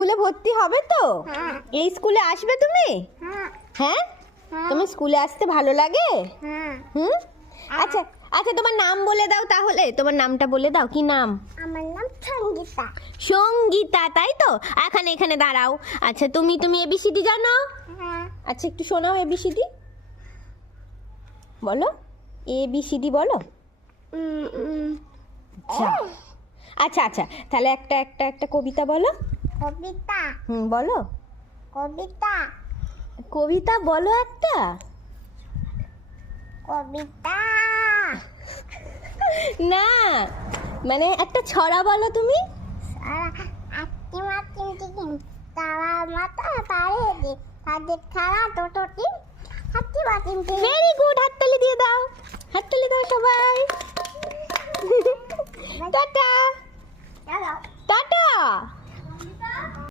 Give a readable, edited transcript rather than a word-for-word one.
স্কুলে ভর্তি হবে তো? এই স্কুলে আসবে তুমি? হ্যাঁ, তুমি স্কুলে আসতে ভালো লাগে? হুম, আচ্ছা আচ্ছা, তোমার নাম বলে দাও তাহলে। তোমার নামটা বলে দাও, কি নাম? আমার নাম সঙ্গীতা। সঙ্গীতা, তাই তো? এখানে এখানে দাঁড়াও। আচ্ছা, তুমি তুমি এবিসিডি জানো? আচ্ছা, একটু শোনাও এবিসিডি বলো। এবিসিডি বলো। আচ্ছা আচ্ছা আচ্ছা, তাহলে একটা একটা একটা কবিতা বলো। কবিতা। বলো। কবিতা। কবিতা বলো একটা। কবিতা। না, মানে একটা ছড়া বলো তুমি। আটটি মাটিম টিকিম তারা মাথা পারে দিক তাদের ছাড়া দুটো টিম হাট্টি মাটিম টিকিম। ভেরি গুড, হাততালি দিয়ে দাও, হাততালি দাও সবাই। টাটা চলো। টাটা।